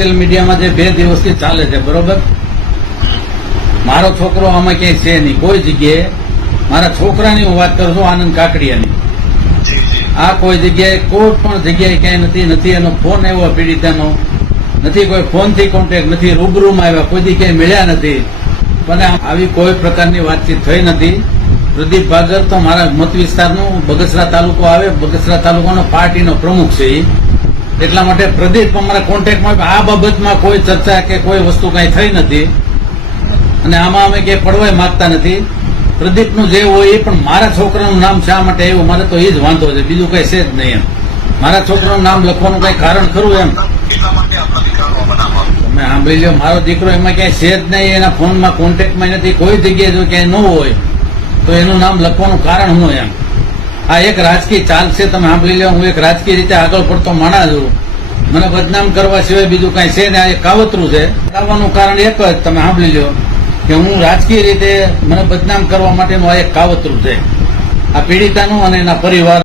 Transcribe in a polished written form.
Social મીડિયામાં જે 2 દિવસથી ચાલે છે, બરોબર, મારો છોકરો આમાં ક્યાંય છે નહીં કોઈ જગ્યાએ. મારા છોકરાની હું વાત કરું છું, આનંદ કાકડિયાની. આ કોઈ જગ્યાએ કોઈ પણ જગ્યાએ ક્યાંય નથી. એનો ફોન આવ્યો પીડિતાનો નથી, કોઈ ફોનથી કોન્ટેક્ટ નથી, રૂબરૂમાં આવ્યા કોઈ દી ક્યાંય મળ્યા નથી, પણ આવી કોઈ પ્રકારની વાતચીત થઈ નથી. પ્રદીપ ભાગર તો મારા મત વિસ્તારનું બગસરા તાલુકો આવે, બગસરા તાલુકાનો પાર્ટીનો પ્રમુખ છે એ. એટલા માટે પ્રદીપ અમારા કોન્ટેક્ટમાં આ બાબતમાં કોઈ ચર્ચા કે કોઈ વસ્તુ કઈ થઈ નથી, અને આમાં અમે ક્યાંય પડવાય માંગતા નથી. પ્રદીપનું જે હોય એ પણ મારા છોકરાનું નામ શા માટે આવ્યું, મારે તો એ જ વાંધો છે, બીજું કઈ છે જ નહીં. એમ મારા છોકરાનું નામ લખવાનું કઈ કારણ ખરું? એમ તમે સાંભળી લો, મારો દીકરો એમાં ક્યાંય છે જ નહીં, એના ફોનમાં કોન્ટેક્ટમાં નથી, કોઈ જગ્યાએ જો ક્યાંય ન હોય તો એનું નામ લખવાનું કારણ શું? એમ આ એક રાજકીય ચાલ છે. તમે સાંભળી લો, હું એક રાજકીય રીતે આગળ પડતો માણસ છું, મને બદનામ કરવા સિવાય બીજું કઈ છે ને. આ એક કાવતરું છે. આવવાનું કારણ એક જ, તમે સાંભળી લો, કે હું રાજકીય રીતે મને બદનામ કરવા માટેનું આ એક કાવતરું છે, આ પીડિતાનું અને એના પરિવાર.